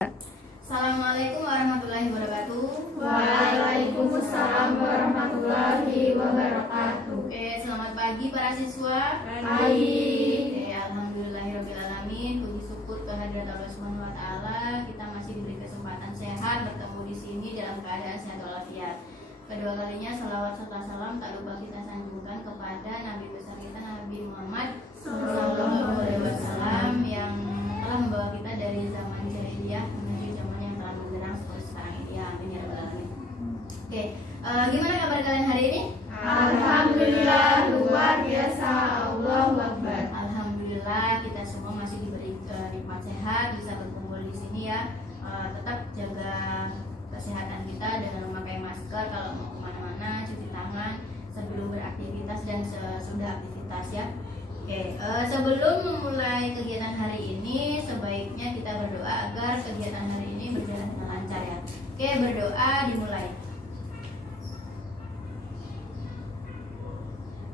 Assalamualaikum warahmatullahi wabarakatuh. Waalaikumsalam warahmatullahi wabarakatuh. Oke, selamat pagi para siswa. Pagi. Oke, alhamdulillahirobbilalamin. Puji syukur kehadirat Allah Subhanahu wa taala, kita masih diberi kesempatan sehat bertemu di sini dalam keadaan sehat walafiat. Kedua kalinya salawat serta salam tak lupa kita sanjungkan kepada Nabi besar kita Nabi Muhammad sallallahu alaihi wasallam yang telah membawa kita dari zaman jahiliyah menuju zaman yang telah menderang seperti sekarang ini. Ya, amin ya rabbal alamin. Oke, gimana kabar kalian hari ini? Alhamdulillah luar biasa. Allahu Akbar. Alhamdulillah kita semua masih diberi nikmat sehat, bisa berkumpul di sini ya. Tetap jaga kesehatan kita dengan memakai masker kalau mau kemana-mana, cuci tangan sebelum beraktivitas dan sesudah aktivitas ya. Oke, sebelum memulai kegiatan hari ini sebaiknya kita berdoa agar kegiatan hari ini berjalan dengan lancar ya. Oke, berdoa dimulai.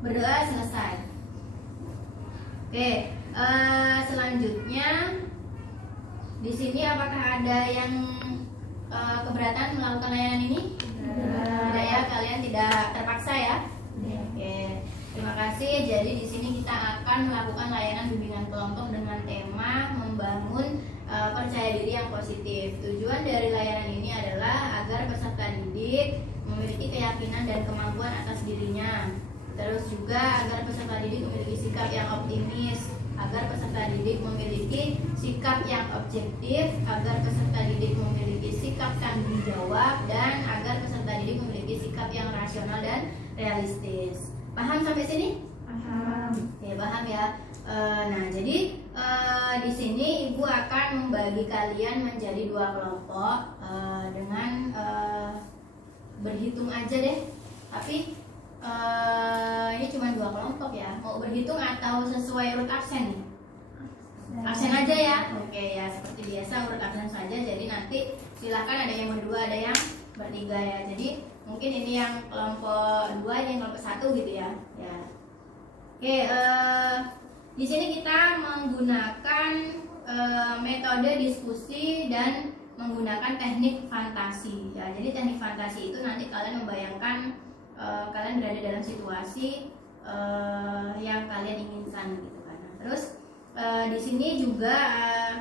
Berdoa selesai. Oke, selanjutnya di sini apakah ada yang keberatan melakukan layanan ini? Tidak ya, kalian tidak terpaksa ya. Oke, terima kasih. Jadi di sini kita akan melakukan layanan bimbingan kelompok dengan tema membangun percaya diri yang positif. Tujuan dari layanan ini adalah agar peserta didik memiliki keyakinan dan kemampuan atas dirinya. Terus juga agar peserta didik memiliki sikap yang optimis, agar peserta didik memiliki sikap yang objektif, agar peserta didik memiliki sikap tanggung jawab, dan agar peserta didik memiliki sikap yang rasional dan realistis. Paham sampai sini? Paham. Ya, paham ya. Nah, jadi di sini Ibu akan membagi kalian menjadi dua kelompok dengan berhitung aja deh. Tapi ini cuma dua kelompok ya. Mau berhitung atau sesuai urut absen nih? Absen aja ya. Oke ya, seperti biasa urut absen saja. Jadi nanti silakan ada yang berdua, ada yang bertiga ya. Jadi mungkin ini yang kelompok 2, ini yang kelompok 1 gitu ya. Ya. Oke, di sini kita menggunakan metode diskusi dan menggunakan teknik fantasi ya. Jadi teknik fantasi itu nanti kalian membayangkan kalian berada dalam situasi yang kalian inginkan gitu kan. Nah, terus di sini juga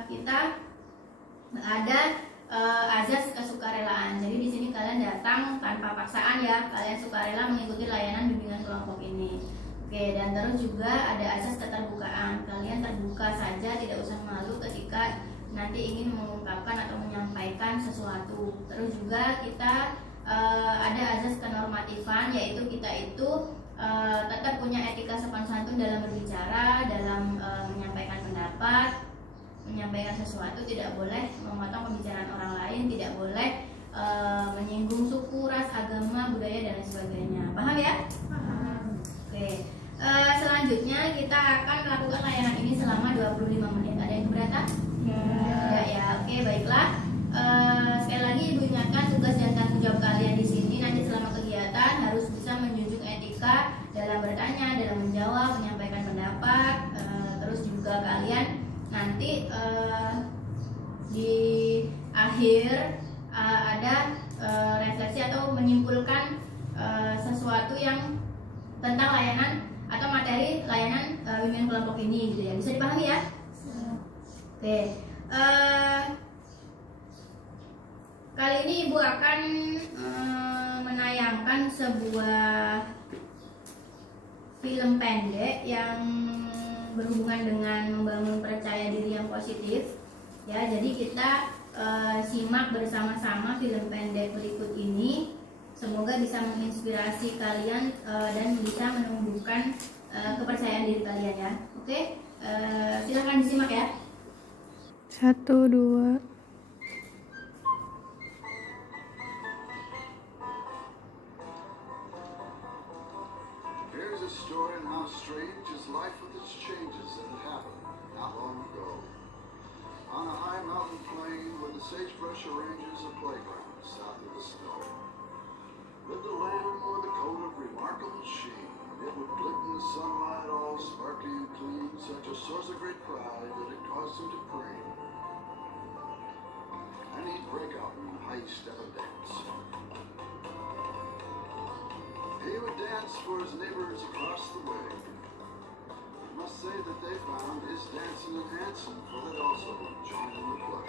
kita ada azas kesukarelaan. Jadi di sini kalian datang tanpa paksaan ya. Kalian sukarela mengikuti layanan bimbingan kelompok ini. Oke, dan terus juga ada azas keterbukaan. Kalian terbuka saja, tidak usah malu ketika nanti ingin mengungkapkan atau menyampaikan sesuatu. Terus juga kita ada azas kenormatifan, yaitu kita itu tetap punya etika sopan santun dalam berbicara, dalam menyampaikan pendapat, menyampaikan sesuatu, tidak boleh memotong pembicaraan orang lain, tidak boleh menyinggung suku, ras, agama, budaya, dan sebagainya. Paham ya? Paham. Oke. Selanjutnya kita akan melakukan layanan ini selama 25 menit. Ada yang keberatan? Tidak ya. Oke, baiklah. Sekali lagi Ibu ingatkan tugas dan tanggung jawab kalian di sini nanti selama kegiatan harus bisa menjunjung etika dalam bertanya, dalam menjawab, menyampaikan pendapat. Terus juga kalian nanti di akhir ada refleksi atau menyimpulkan sesuatu yang tentang layanan atau materi layanan bimbingan kelompok ini gitu ya. Bisa dipahami ya? Oke. Kali ini Ibu akan menayangkan sebuah film pendek yang berhubungan dengan membangun percaya diri yang positif. Ya, jadi kita simak bersama-sama film pendek berikut ini. Semoga bisa menginspirasi kalian dan bisa menumbuhkan kepercayaan diri kalian ya. Oke, silakan disimak ya. 1, 2. Here's a story on how strange is life with its changes that happened not long ago. On a high mountain plain where the sagebrush arranges a playground south of the snow, lived a lamb with a coat of remarkable sheen. It would glisten in the sunlight, all sparkly and clean, such a source of great pride that it caused him to preen. break out in a high-step dance. He would dance for his neighbors across the way. I must say that they found his dancing enhancing, for they also joined in the play.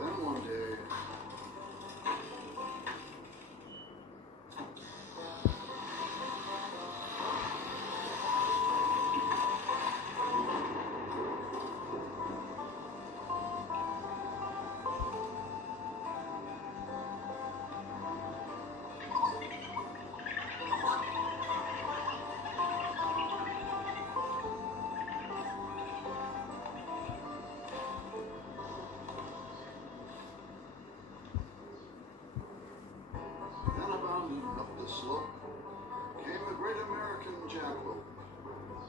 Then one day, bounding up the slope came a great American jackalope.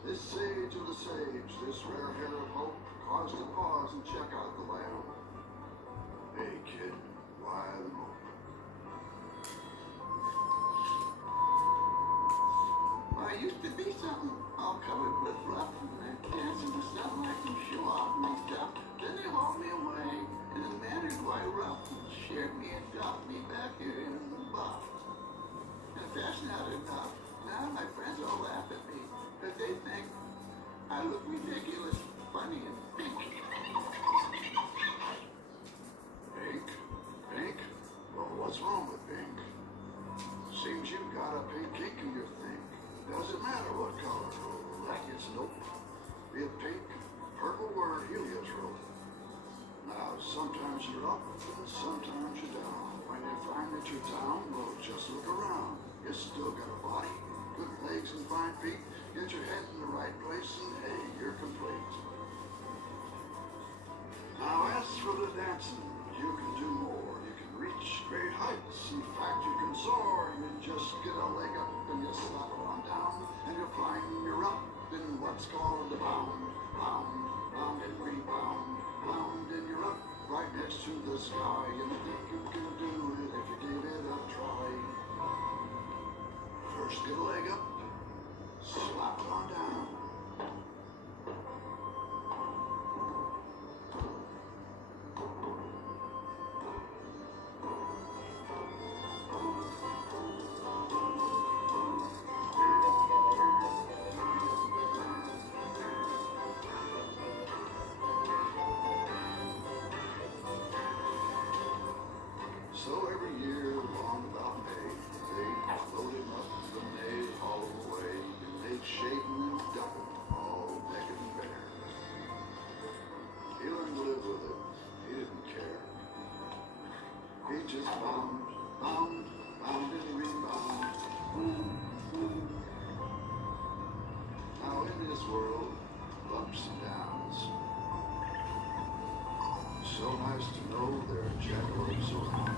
This sage of the sage, this rare hair of hope, caused to pause and check out the lamb. Hey kid, why the mope? I used to be something all covered with fluff and dancing with something like some show off and stuff. Then they hauled me away in a manner quite rough and shared me and dropped me back here in the box. And if that's not enough, now my friends all laugh at me because they think I look ridiculous, funny, and pink. Pink? Pink? Well, what's wrong with pink? Seems you've got a pink ink in your thing. Doesn't matter what color, like it's nope. Be it pink, purple, or heliotrope. Now, sometimes you're up, and sometimes you're down. When you find that you're down, well, just look around. You still got a body, good legs and fine feet. Get your head in the right place, and hey, you're complete. Now, as for the dancing, you can do more. You can reach great heights. In fact, you can soar. You just get a leg up and you slap it on down, and you're flying. You're up in what's called a bound, bound, bound and rebound, bound, and you're up right next to the sky. And think you can do it if you give it a try. First, get a leg up, slap it on down. So every year, along about May, they load him up from May all the way, and they'd shave him and dump him, all naked and bare. He learned to live with it. He didn't care. He just bound, bound, bound and rebound. Now in this world, ups and downs. So nice to know there are jackalopes around.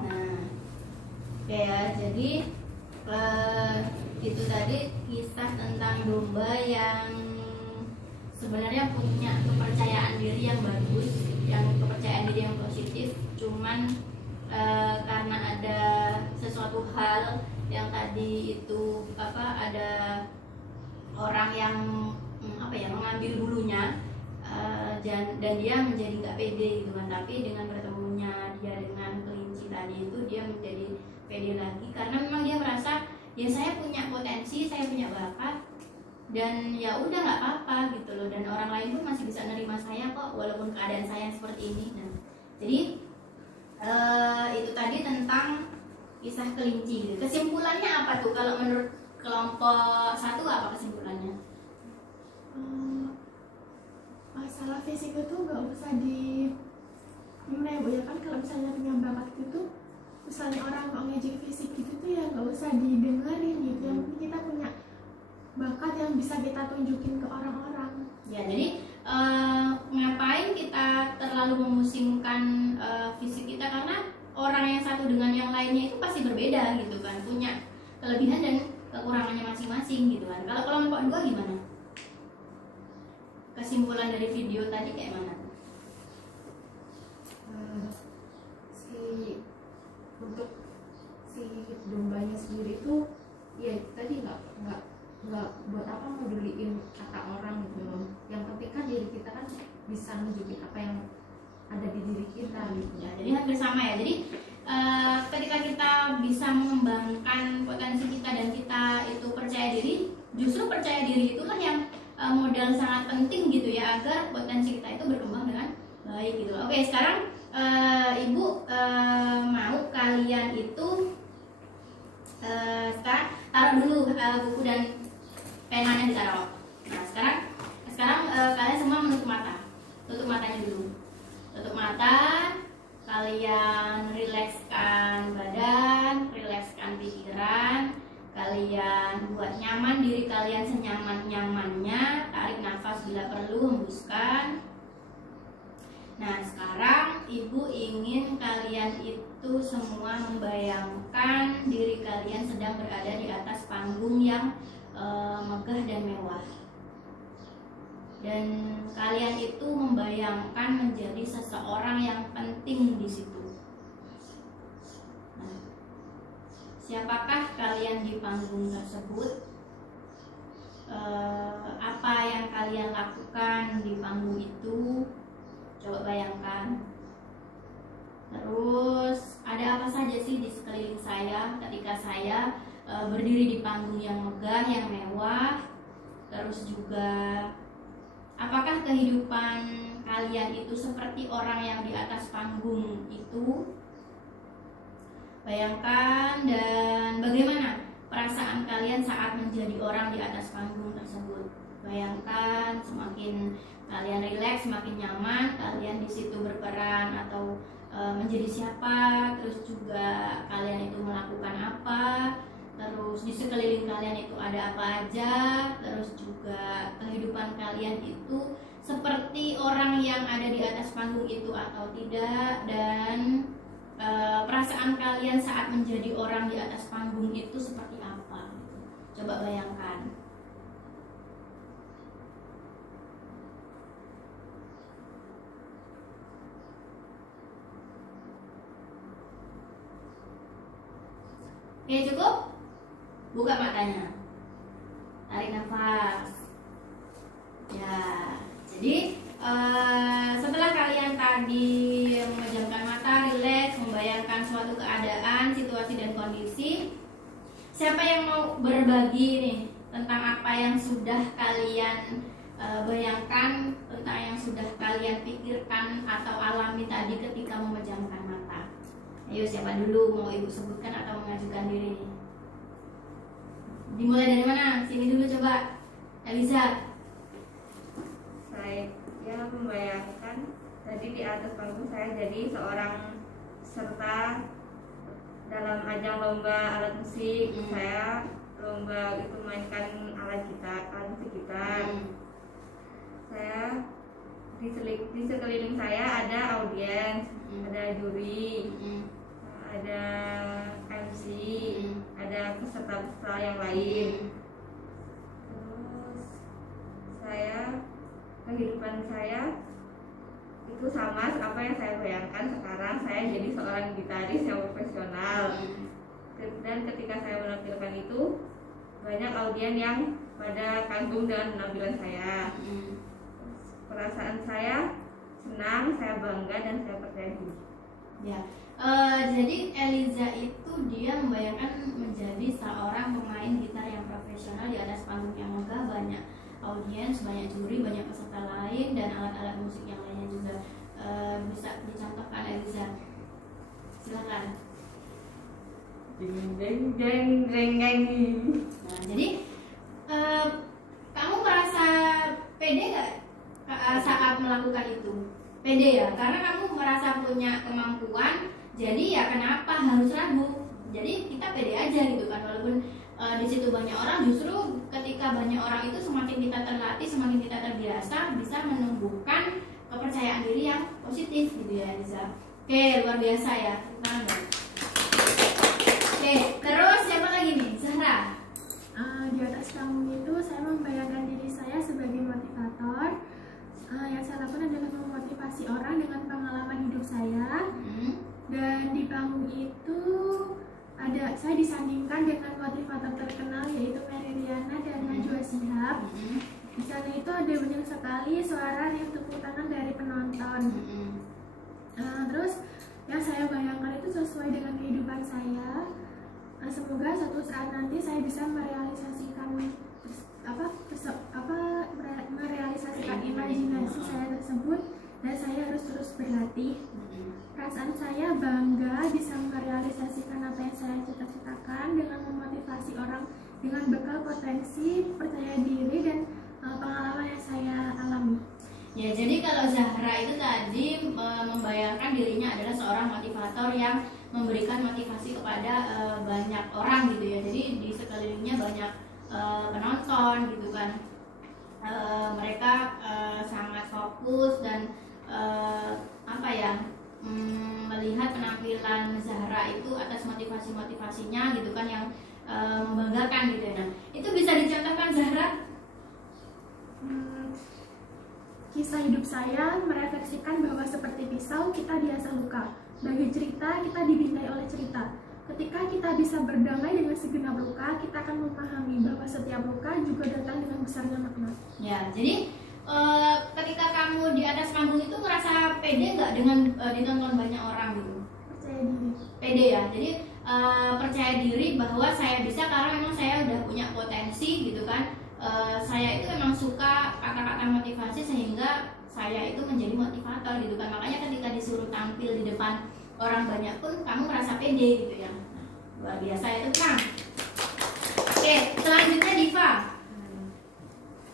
Nah, ya jadi itu tadi kisah tentang domba yang sebenarnya punya kepercayaan diri yang bagus, yang kepercayaan diri yang positif. Cuman karena ada sesuatu hal yang tadi itu ada orang yang mengambil bulunya dan dia menjadi nggak pede gitu kan. Tapi dengan bertemunya dia dengan kelinci tadi itu dia menjadi pede lagi karena memang dia merasa ya saya punya potensi, saya punya bakat dan ya udah nggak apa-apa gitu loh, dan orang lain pun masih bisa nerima saya kok walaupun keadaan saya seperti ini. Nah, jadi itu tadi tentang kisah kelinci gitu. Kesimpulannya apa tuh kalau menurut kelompok satu, apa kesimpulannya? Masalah fisik itu nggak usah di gimana ya Bu ya, kan kalau misalnya punya bakat itu misalnya orang mau ngejek fisik gitu tuh ya nggak usah didengerin gitu. Yang penting kita punya bakat yang bisa kita tunjukin ke orang-orang. Ya, jadi ngapain kita terlalu memusingkan fisik kita, karena orang yang satu dengan yang lainnya itu pasti berbeda gitu kan, punya kelebihan dan kekurangannya masing-masing gitu kan. Kalau kelompok dua gimana? kesimpulan dari video tadi kayak mana? Untuk si dombanya sendiri itu ya tadi nggak buat apa meduliin kata orang gitu loh. Yang penting kan diri kita kan bisa nunjukin apa yang ada di diri kita gitu. Ya, jadi hampir sama ya. Jadi ketika kita bisa mengembangkan potensi kita dan kita itu percaya diri, justru percaya diri itulah yang modal sangat penting gitu ya, agar potensi kita itu berkembang dengan baik gitu. Oke, sekarang Ibu mau kalian itu sekarang taruh dulu buku dan penanya ditaruh. Nah, sekarang kalian semua menutup mata. Tutup matanya dulu. Tutup mata, kalian rilekskan badan, rilekskan pikiran, kalian buat nyaman diri kalian senyaman-nyamannya, tarik nafas bila perlu, hembuskan. Nah, sekarang Ibu ingin kalian itu semua membayangkan diri kalian sedang berada di atas panggung yang megah dan mewah. Dan kalian itu membayangkan menjadi seseorang yang penting di situ. Nah, siapakah kalian di panggung tersebut? Apa yang kalian lakukan di panggung itu? Coba bayangkan. Terus ada apa saja sih di sekeliling saya ketika saya berdiri di panggung yang megah, yang mewah? Terus juga apakah kehidupan kalian itu seperti orang yang di atas panggung itu? Bayangkan, dan bagaimana perasaan kalian saat menjadi orang di atas panggung tersebut? Bayangkan, semakin kalian rileks, semakin nyaman, kalian di situ berperan atau menjadi siapa, terus juga kalian itu melakukan apa, terus di sekeliling kalian itu ada apa aja, terus juga kehidupan kalian itu seperti orang yang ada di atas panggung itu atau tidak, dan perasaan kalian saat menjadi orang di atas panggung itu seperti apa. Coba bayangkan. Oke, cukup? Buka matanya. Tarik nafas. Ya, jadi setelah kalian tadi memejamkan mata, rileks, membayangkan suatu keadaan, situasi dan kondisi, siapa yang mau berbagi nih tentang apa yang sudah kalian bayangkan, tentang yang sudah kalian pikirkan atau alami tadi ketika memejamkan mata? Ayo, siapa dulu mau Ibu sebutkan atau mengajukan diri nih? Dimulai dari mana? Sini dulu coba, Eliza. Saya membayangkan tadi di atas panggung saya jadi seorang peserta dalam ajang lomba alat musik. Saya lomba itu mainkan alat musik gitar. Saya di sekeliling saya ada audiens, ada juri, ada MC, ada peserta-peserta yang lain. Terus kehidupan saya itu sama apa yang saya bayangkan sekarang. Saya jadi seorang gitaris yang profesional, dan ketika saya menampilkan itu banyak audiens yang pada kagum dengan penampilan saya. Perasaan saya senang, saya bangga, dan saya percaya diri. Ya, jadi Eliza itu dia membayangkan menjadi seorang pemain gitar yang profesional di atas panggung yang megah, banyak audiens, banyak juri, banyak peserta lain, dan alat-alat musik yang lainnya juga. Bisa dicontohkan Eliza? Silakan. Jeng jeng jeng jeng jeng. Nah, jadi kamu merasa pede nggak saat melakukan itu? Pede ya, karena kamu merasa punya kemampuan, jadi ya kenapa harus ragu? Jadi kita pede aja gitu kan, walaupun di situ banyak orang, justru ketika banyak orang itu semakin kita terlatih, semakin kita terbiasa, bisa menumbuhkan kepercayaan diri yang positif gitu ya, Liza. Oke, luar biasa ya. Oke, terus siapa lagi nih? Zahra. Di atas panggung itu saya membayangkan diri saya sebagai motivator, saya disandingkan dengan motivator terkenal yaitu Mary Riana dan Najwa Shihab. Di sana itu ada banyak sekali suara dan tepuk tangan dari penonton. Terus yang saya bayangkan itu sesuai dengan kehidupan saya. Semoga suatu saat nanti saya bisa merealisasikan merealisasikan imajinasi saya tersebut, dan saya harus terus berlatih. Perasaan saya bangga bisa merealisasikan apa yang saya cita-citakan dengan memotivasi orang dengan bekal potensi, percaya diri, dan pengalaman yang saya alami. Ya, jadi kalau Zahra itu tadi membayangkan dirinya adalah seorang motivator yang memberikan motivasi kepada banyak orang gitu ya. Jadi di sekelilingnya banyak penonton gitu kan. Mereka sangat fokus dan melihat penampilan Zahra itu atas motivasinya gitu kan, yang membanggakan gitu ya. Nah, itu bisa dicontohkan Zahra? Kisah hidup saya merefleksikan bahwa seperti pisau kita diasah luka. Bagi cerita kita dibintai oleh cerita. Ketika kita bisa berdamai dengan segenap luka, kita akan memahami bahwa setiap luka juga datang dengan besarnya makna. Ya, jadi ketika kamu di atas panggung itu ngerasa pede nggak dengan ditonton banyak orang gitu? Percaya diri. Pede ya, jadi percaya diri bahwa saya bisa karena memang saya udah punya potensi gitu kan. Saya itu memang suka kata-kata motivasi sehingga saya itu menjadi motivator gitu kan. Makanya ketika disuruh tampil di depan orang banyak pun kamu merasa pede gitu ya. Luar biasa itu kan. Oke, selanjutnya Diva.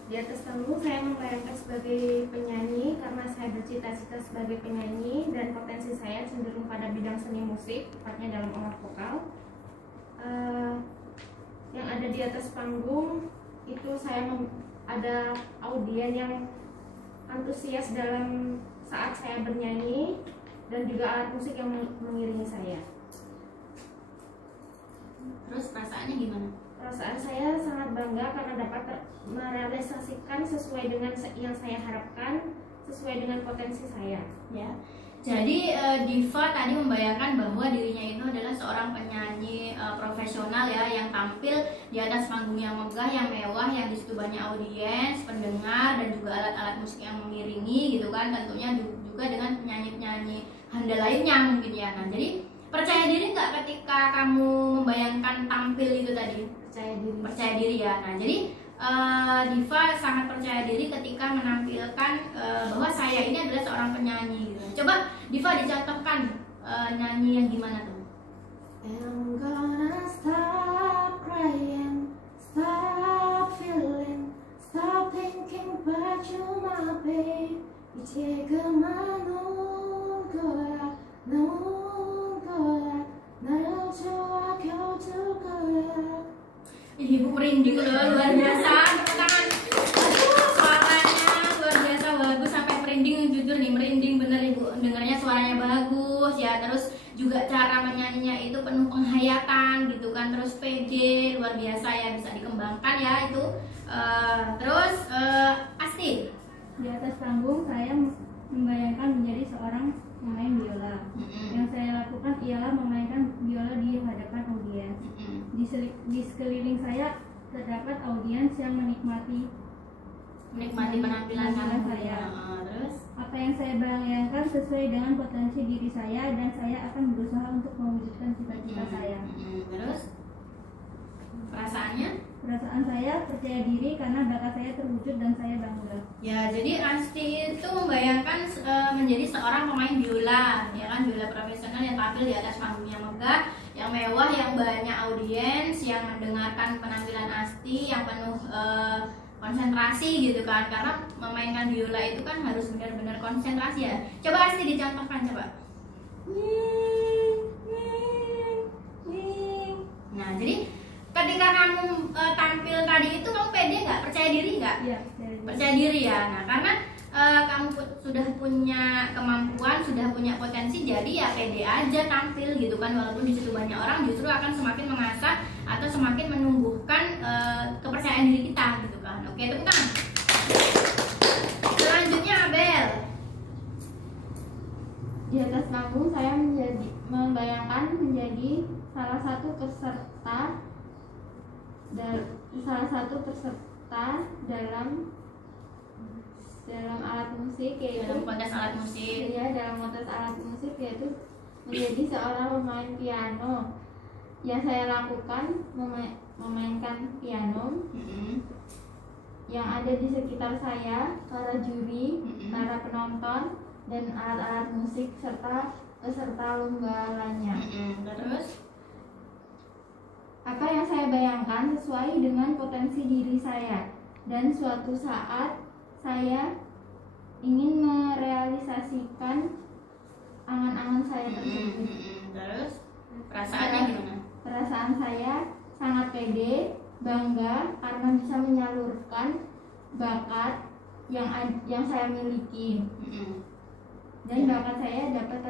Di atas panggung saya membayangkan sebagai penyanyi karena saya bercita-cita sebagai penyanyi dan potensi saya cenderung pada bidang seni musik, tepatnya dalam olah vokal. Yang ada di atas panggung itu saya ada audien yang antusias dalam saat saya bernyanyi dan juga alat musik yang mengiringi saya. Terus perasaannya gimana? Perasaan saya sangat bangga karena dapat merealisasikan sesuai dengan yang saya harapkan, sesuai dengan potensi saya. Ya. Jadi Diva tadi membayangkan bahwa dirinya itu adalah seorang penyanyi profesional ya, yang tampil di atas panggung yang megah, yang mewah, yang di situ banyak audiens, pendengar, dan juga alat-alat musik yang mengiringi gitu kan. Tentunya juga dengan penyanyi-penyanyi handal lainnya mungkin ya. Nah, jadi percaya diri nggak ketika kamu membayangkan tampil itu tadi? Percaya diri ya. Nah, jadi Diva sangat percaya diri ketika menampilkan bahwa saya ini adalah seorang penyanyi gitu. Coba Diva dicontohkan nyanyi yang gimana tuh? I'm gonna stop crying, stop feeling, stop thinking about you, my babe. 이제 그만 올 거야, 올 거야, 날 좋아해줄 거야. Ibu merinding loh, luar biasa. Tepuk tangan. Aduh, suaranya luar biasa bagus sampai merinding, jujur nih merinding bener Ibu. Dengarnya suaranya bagus ya, terus juga cara menyanyinya itu penuh penghayatan gitu kan, terus pede, luar biasa ya, bisa dikembangkan ya itu. Terus Asti. Di atas panggung saya membayangkan menjadi seorang pemain biola. Yang saya lakukan ialah memainkan biola di hadapan audiens. Di sekeliling saya terdapat audiens yang menikmati penampilan saya. Terus apa yang saya bayangkan sesuai dengan potensi diri saya, dan saya akan berusaha untuk mewujudkan cita-cita saya. Terus perasaannya? Perasaan saya percaya diri karena bakat saya terwujud dan saya bangga. Ya, jadi Asti itu membayangkan menjadi seorang pemain biola, ya kan, biola profesional yang tampil di atas panggung yang megah, yang mewah, yang banyak audiens yang mendengarkan penampilan Asti, yang penuh konsentrasi gitu kan, karena memainkan biola itu kan harus benar-benar konsentrasi ya. Coba Asti dicontohkan coba. Nah, jadi ketika kamu tampil tadi itu kamu pede nggak? Percaya diri nggak? Iya, Percaya diri ya. Nah, karena kamu sudah punya kemampuan, sudah punya potensi, jadi ya pede aja tampil gitu kan. Walaupun di situ banyak orang, justru akan semakin mengasah atau semakin menumbuhkan kepercayaan diri kita gitu kan. Oke, tepuk tangan. Selanjutnya Abel. Di atas panggung saya membayangkan menjadi menjadi salah satu peserta dalam alat musik, yaitu dalam kontes alat musik. ya dalam kontes alat musik, yaitu menjadi seorang pemain piano. Yang saya lakukan memainkan piano yang ada di sekitar saya, para juri, para penonton, dan alat-alat musik serta peserta lomba lainnya. Terus Apa yang saya bayangkan sesuai dengan potensi diri saya, dan suatu saat saya ingin merealisasikan angan-angan saya tersebut. Terus perasaannya gimana? Perasaan saya sangat pede, bangga karena bisa menyalurkan bakat yang saya miliki, dan bakat saya dapat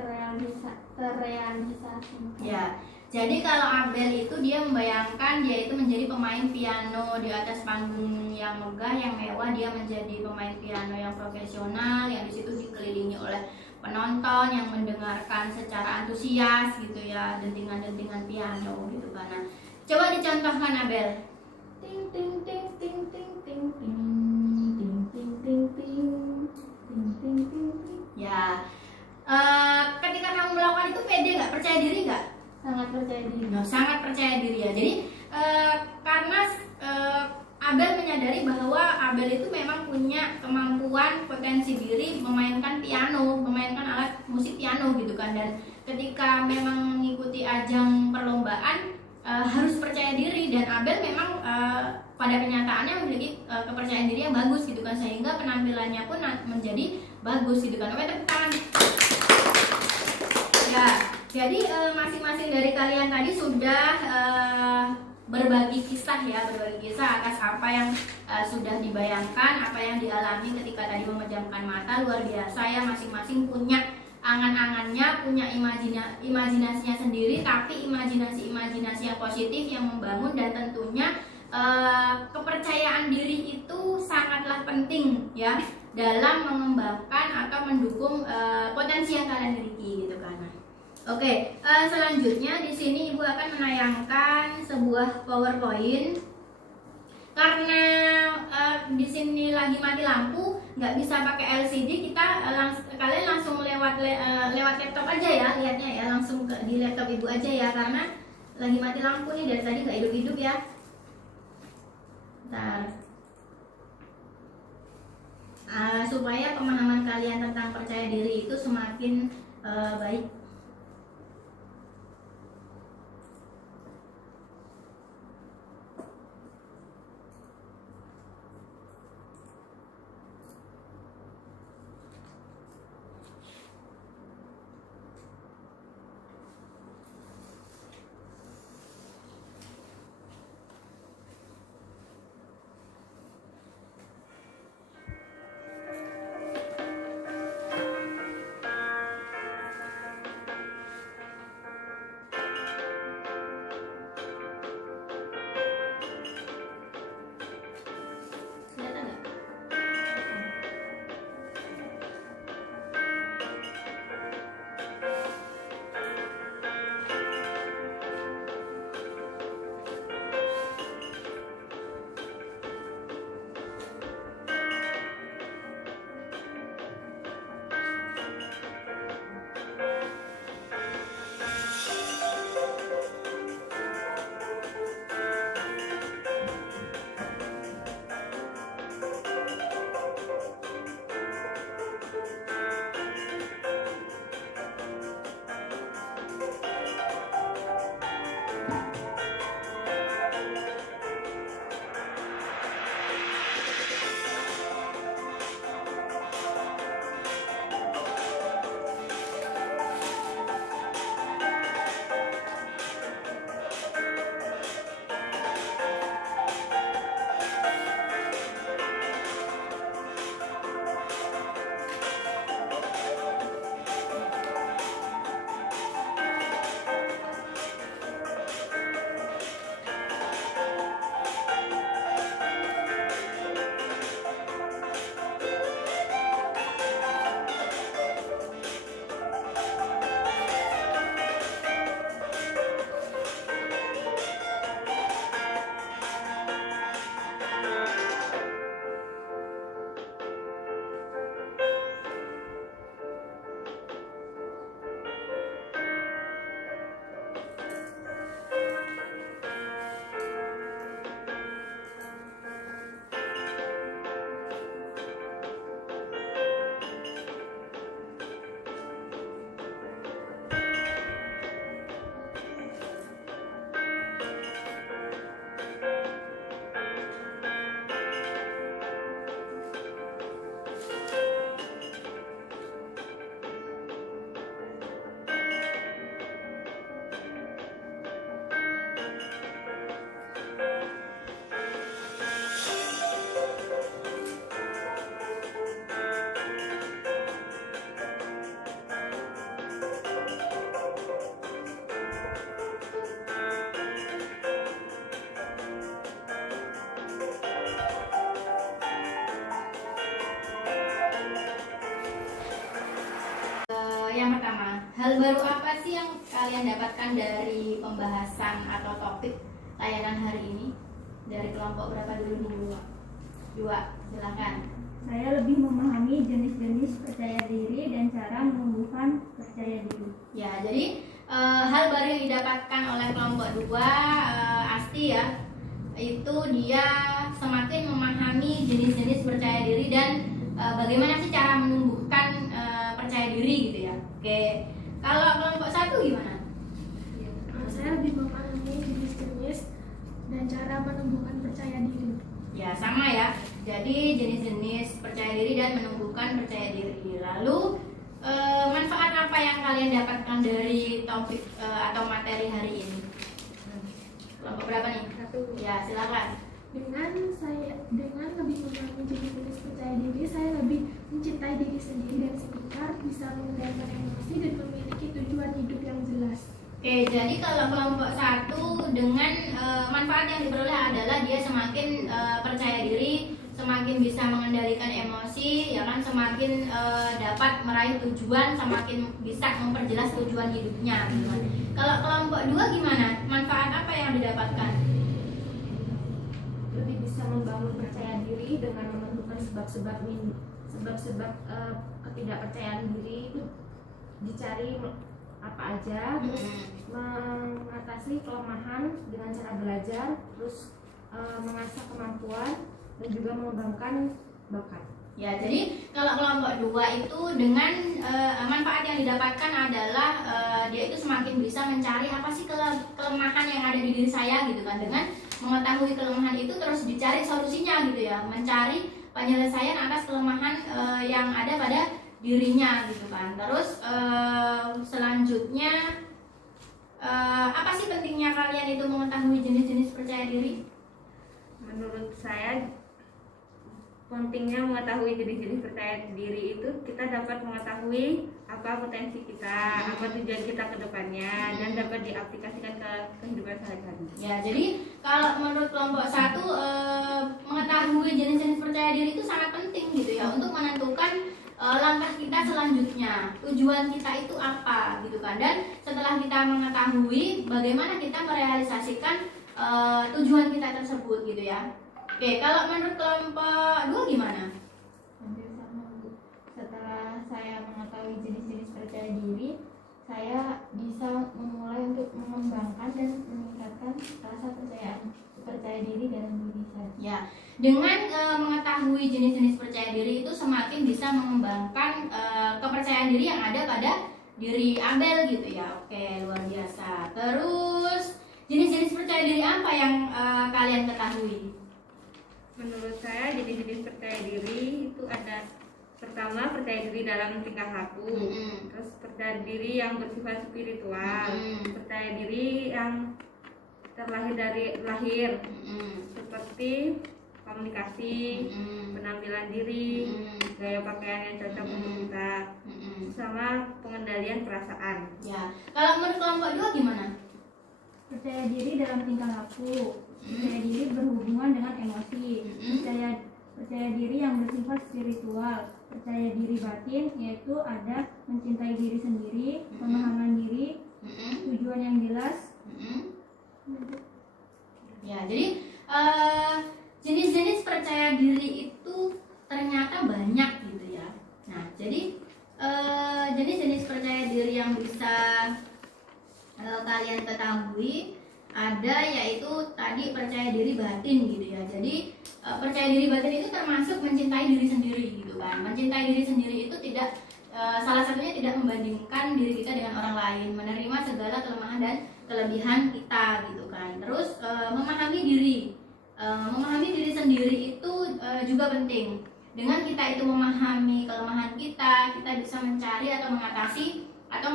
terrealisasi. Ya, jadi kalau Abel itu dia membayangkan dia itu menjadi pemain piano di atas panggung yang megah, yang mewah. Dia menjadi pemain piano yang profesional, yang di situ dikelilingi oleh penonton yang mendengarkan secara antusias gitu ya, dentingan-dentingan piano gitu kan. Nah, coba dicontohkan Abel. Ting ting ting ting ting ting ting ting ting ting ting ting ting ting ting. Ya, ketika kamu melakukan itu pede nggak, percaya diri nggak? Sangat percaya diri. Nah, sangat percaya diri ya. Jadi karena Abel menyadari bahwa Abel itu memang punya kemampuan, potensi diri memainkan piano, memainkan alat musik piano gitu kan. Dan ketika memang mengikuti ajang perlombaan harus percaya diri, dan Abel memang pada kenyataannya memiliki kepercayaan diri yang bagus gitu kan, sehingga penampilannya pun menjadi bagus gitu kan. Oke, tepuk tangan. Ya, jadi masing-masing dari kalian tadi sudah berbagi kisah atas apa yang sudah dibayangkan, apa yang dialami ketika tadi memejamkan mata. Luar biasa ya, masing-masing punya angan-angannya, punya imajinasinya sendiri, tapi imajinasi yang positif yang membangun. Dan tentunya kepercayaan diri itu sangatlah penting ya dalam mengembangkan atau mendukung potensi yang kalian miliki gitu kan. Oke, selanjutnya di sini Ibu akan menayangkan sebuah PowerPoint. Karena di sini lagi mati lampu, nggak bisa pakai LCD, kalian langsung lewat laptop aja ya, lihatnya ya, langsung di laptop Ibu aja ya, karena lagi mati lampu nih dari tadi nggak hidup-hidup ya. Bentar. Supaya pemahaman kalian tentang percaya diri itu semakin baik. hal baru apa sih yang kalian dapatkan dari pembahasan atau topik layanan hari ini? Dari kelompok berapa dulu? Dua, silakan. Saya lebih memahami jenis-jenis percaya diri dan cara menumbuhkan percaya diri. Ya, jadi hal baru yang didapatkan oleh kelompok 2 Asti ya, itu dia semakin memahami jenis-jenis percaya diri dan bagaimana sih cara menumbuhkan percaya diri gitu ya. Oke, kalau kelompok 1 gimana? Saya lebih memahami jenis-jenis dan cara menumbuhkan percaya diri. Ya, sama ya. Jadi jenis-jenis percaya diri dan menumbuhkan percaya diri. Lalu manfaat apa yang kalian dapatkan dari topik atau materi hari ini? Kelompok berapa nih? 1. Ya, silakan. Dengan lebih memahami jenis-jenis percaya diri, saya lebih mencintai diri sendiri dan sekitar, bisa mengendalikan emosi dan memiliki tujuan hidup yang jelas. Oke, jadi kalau kelompok 1 dengan manfaat yang diperoleh adalah dia semakin percaya diri, semakin bisa mengendalikan emosi, ya kan, semakin dapat meraih tujuan, semakin bisa memperjelas tujuan hidupnya. Gitu kan. Kalau kelompok 2 gimana? Manfaat apa yang didapatkan? Lebih bisa membangun percaya diri dengan menentukan sebab-sebab ketidakpercayaan diri itu dicari apa aja, terus mengatasi kelemahan dengan cara belajar, terus mengasah kemampuan dan juga mengembangkan bakat. Ya, jadi kalau kelompok 2 itu dengan manfaat yang didapatkan adalah dia itu semakin bisa mencari apa sih kelemahan yang ada di diri saya gitu kan. Dengan mengetahui kelemahan itu terus dicari solusinya gitu ya, mencari penyelesaian atas kelemahan yang ada pada dirinya gitu kan. Terus selanjutnya apa sih pentingnya kalian itu mengetahui jenis-jenis percaya diri? Menurut saya pentingnya mengetahui jenis-jenis percaya diri itu kita dapat mengetahui apa potensi kita, apa tujuan kita ke depannya, dan dapat diaplikasikan ke kehidupan sehari-hari. Ya, jadi kalau menurut kelompok 1 mengetahui jenis-jenis percaya diri itu sangat penting gitu ya untuk menentukan langkah kita selanjutnya, tujuan kita itu apa gitu kan. Dan setelah kita mengetahui bagaimana kita merealisasikan tujuan kita tersebut gitu ya. Oke, kalau menurut kelompok 2 gimana? Hampir sama, Bu. Setelah saya mengetahui jenis-jenis percaya diri, saya bisa memulai untuk mengembangkan dan meningkatkan rasa percaya diri dalam diri saya. Ya, dengan mengetahui jenis-jenis percaya diri itu semakin bisa mengembangkan kepercayaan diri yang ada pada diri Abel gitu ya. Oke, luar biasa. Terus jenis-jenis percaya diri apa yang kalian ketahui? Menurut saya jenis-jenis percaya diri itu ada, pertama percaya diri dalam tingkah laku, terus percaya diri yang bersifat spiritual, percaya diri yang terlahir dari lahir, seperti komunikasi, penampilan diri, gaya pakaian yang cocok untuk kita, sama pengendalian perasaan. Ya, kalau menurut kelompok 2 gimana? Percaya diri dalam tingkah laku, percaya diri berhubungan dengan emosi, percaya diri yang bersifat spiritual, percaya diri batin, yaitu ada mencintai diri sendiri, pemahaman diri, tujuan yang jelas. Ya, jadi jenis-jenis percaya diri itu ternyata banyak gitu ya. Nah, jadi jenis-jenis percaya diri yang bisa kalian ketahui ada yaitu tadi percaya diri batin gitu ya. Jadi percaya diri batin itu termasuk mencintai diri sendiri gitu kan. Mencintai diri sendiri itu tidak salah satunya tidak membandingkan diri kita dengan orang lain, menerima segala kelemahan dan kelebihan kita gitu kan. Terus memahami diri sendiri itu juga penting. Dengan kita itu memahami kelemahan kita bisa mencari atau mengatasi atau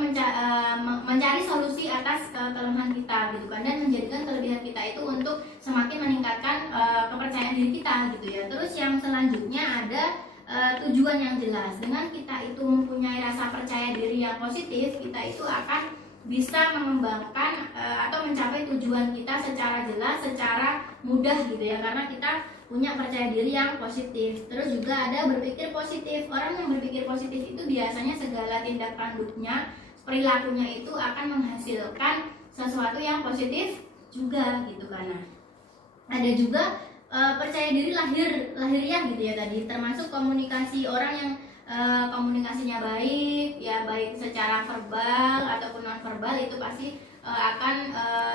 mencari solusi atas kelemahan kita gitu kan, dan menjadikan kelebihan kita itu untuk semakin meningkatkan kepercayaan diri kita gitu ya. Terus yang selanjutnya ada tujuan yang jelas. Dengan kita itu mempunyai rasa percaya diri yang positif, kita itu akan bisa mengembangkan atau mencapai tujuan kita secara jelas, secara mudah gitu ya, karena kita punya percaya diri yang positif. Terus juga ada berpikir positif. Orang yang berpikir positif itu biasanya segala tindak tanduknya, perilakunya itu akan menghasilkan sesuatu yang positif juga gitu kan. Nah, ada juga percaya diri lahiriah gitu ya tadi, termasuk komunikasi orang yang komunikasinya baik ya, baik secara verbal ataupun non verbal, itu pasti akan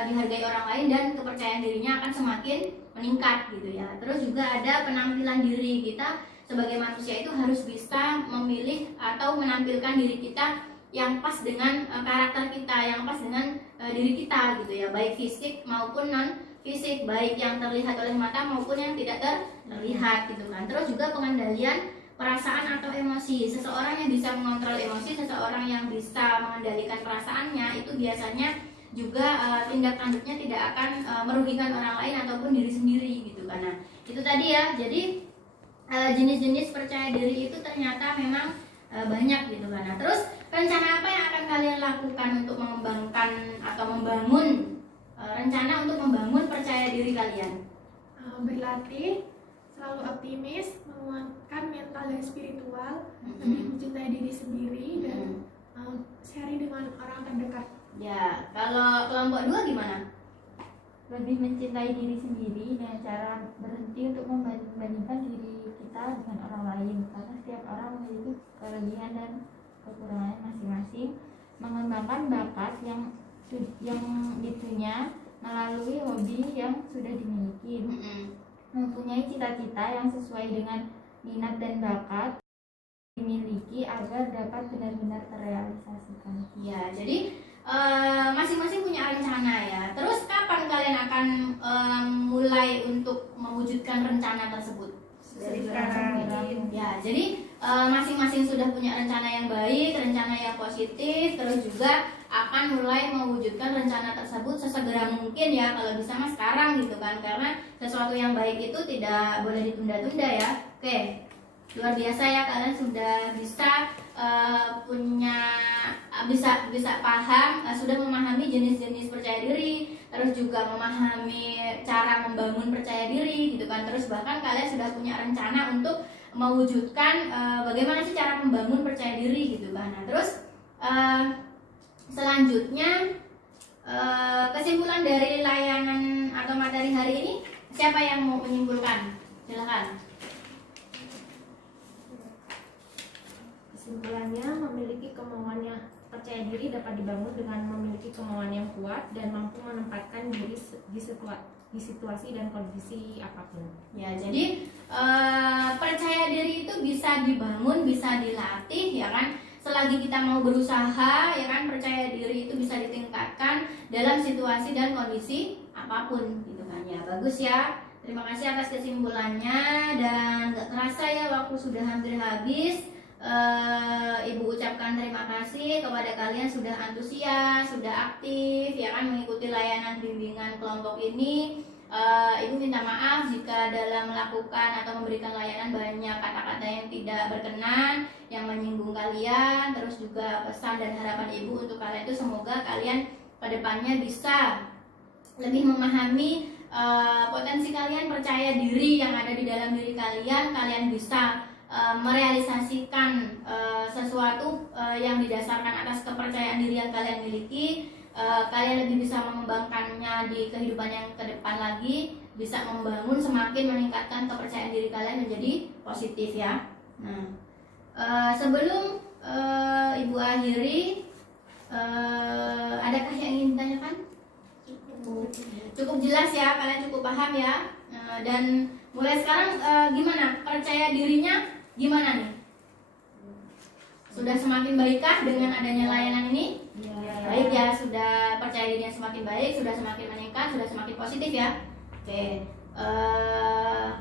dihargai orang lain dan kepercayaan dirinya akan semakin meningkat gitu ya. Terus juga ada penampilan diri. Kita sebagai manusia itu harus bisa memilih atau menampilkan diri kita yang pas dengan karakter kita, yang pas dengan diri kita gitu ya, baik fisik maupun non fisik, baik yang terlihat oleh mata maupun yang tidak terlihat gitu kan. Terus juga pengendalian perasaan atau emosi. Seseorang yang bisa mengontrol emosi, seseorang yang bisa mengendalikan perasaannya, itu biasanya juga tindak tanduknya tidak akan merugikan orang lain ataupun diri sendiri gitu kan. Nah, itu tadi ya. Jadi jenis-jenis percaya diri itu ternyata memang banyak gitu kan. Nah, terus rencana apa yang akan kalian lakukan untuk mengembangkan atau membangun rencana untuk membangun percaya diri kalian? Berlatih, selalu optimis, menguatkan mental dan spiritual, lebih mencintai diri sendiri, dan sharing dengan orang terdekat. Ya, kalau kelompok 2 gimana? Lebih mencintai diri sendiri dengan cara berhenti untuk membandingkan diri kita dengan orang lain, karena setiap orang memiliki kelebihan dan kekurangannya masing-masing. Mengembangkan bakat yang dipunya melalui hobi yang sudah dimiliki. Mempunyai cita-cita yang sesuai dengan minat dan bakat dimiliki agar dapat benar-benar terrealisasikan. Ya, jadi masing-masing punya rencana ya. Terus kapan kalian akan mulai untuk mewujudkan rencana tersebut? Dari sekarang. Ya, jadi masing-masing sudah punya rencana yang baik, rencana yang positif, terus juga akan mulai mewujudkan rencana tersebut sesegera mungkin ya, kalau bisa mas sekarang gitu kan, karena sesuatu yang baik itu tidak boleh ditunda-tunda ya. Oke, luar biasa ya, kalian sudah bisa bisa paham, sudah memahami jenis-jenis percaya diri, terus juga memahami cara membangun percaya diri gitu kan, terus bahkan kalian sudah punya rencana untuk mewujudkan bagaimana sih cara membangun percaya diri gitu kan. Nah, terus selanjutnya kesimpulan dari layanan atau materi hari ini, siapa yang mau menyimpulkan? Silakan. Kesimpulannya, memiliki kemauannya percaya diri dapat dibangun dengan memiliki kemauan yang kuat dan mampu menempatkan diri di situasi dan kondisi apapun. Ya, jadi percaya diri itu bisa dibangun, bisa dilatih ya kan. Selagi kita mau berusaha ya kan, percaya diri itu bisa ditingkatkan dalam situasi dan kondisi apapun gitu kan ya. Bagus ya. Terima kasih atas kesimpulannya, dan gak terasa ya waktu sudah hampir habis. Ibu ucapkan terima kasih kepada kalian sudah antusias, sudah aktif ya kan mengikuti layanan bimbingan kelompok ini. Ibu minta maaf jika dalam melakukan atau memberikan layanan banyak kata-kata yang tidak berkenan, yang menyinggung kalian. Terus juga pesan dan harapan ibu untuk kalian itu semoga kalian kedepannya bisa lebih memahami potensi kalian, percaya diri yang ada di dalam diri kalian. Kalian bisa merealisasikan sesuatu yang didasarkan atas kepercayaan diri yang kalian miliki. Kalian lebih bisa mengembangkannya di kehidupan yang ke depan lagi, bisa membangun, semakin meningkatkan kepercayaan diri kalian menjadi positif ya. Nah, sebelum ibu akhiri, adakah yang ingin ditanyakan? Cukup jelas ya, kalian cukup paham ya. Dan mulai sekarang gimana percaya dirinya? Gimana nih? Sudah semakin baikkah dengan adanya layanan ini? Baik ya, sudah percaya dirinya semakin baik, sudah semakin meningkat, sudah semakin positif ya. Oke.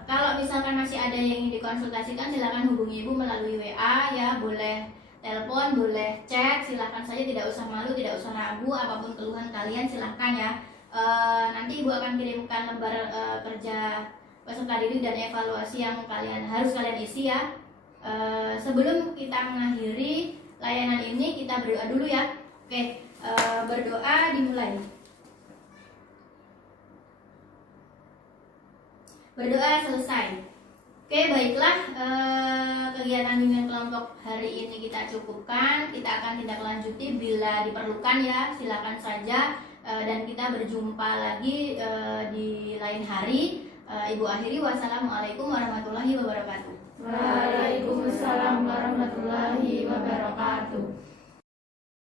Kalau misalkan masih ada yang ingin dikonsultasikan, silakan hubungi ibu melalui WA ya, boleh telepon, boleh chat, silakan saja, tidak usah malu, tidak usah ragu, apapun keluhan kalian silakan ya. Nanti ibu akan kirimkan lembar kerja peserta didik dan evaluasi yang harus kalian isi ya. Sebelum kita mengakhiri layanan ini, kita berdoa dulu ya. Oke, berdoa dimulai. Berdoa selesai. Oke, baiklah, kegiatan bimbingan kelompok hari ini kita cukupkan. Kita akan tindak lanjuti bila diperlukan ya, silakan saja. Dan kita berjumpa lagi di lain hari. Ibu akhiri, wassalamualaikum warahmatullahi wabarakatuh. Waalaikumsalam warahmatullahi wabarakatuh.